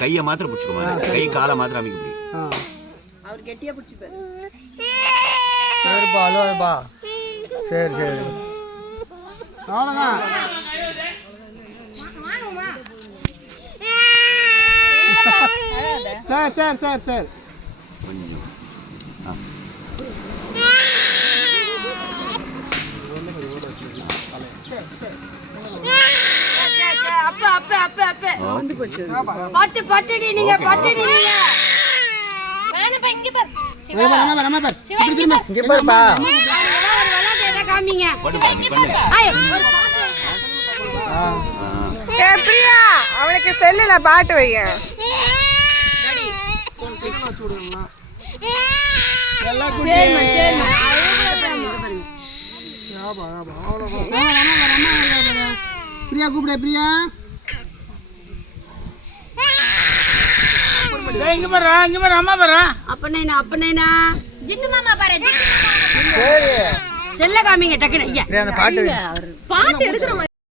கைய மாத்திரம் பிடிச்சுக்கோ, கை காலை மாத்திரம் அமைக்க முடியும். அவர் கெட்டியா பிடிச்சுப்பாரு. சரிப்பா, அழுவாதப்பா. சரி சரி, அவ்வளோதான். சரி சரி சரி சரி. அவனுக்கு செல்லுல பாட்டு வைங்க. பிரியா கூப்பிட, பிரியா இங்க பாரு, இங்க பாரு, அம்மா பாரு. அப்பனேனா அப்பனேனா ஜிங்கு மாமா பாரு, ஜிங்கு மாமா. செல்ல காமிங்க டக்குனு. ஐயா அந்த பாட்டு பாட்டு எடுக்கிற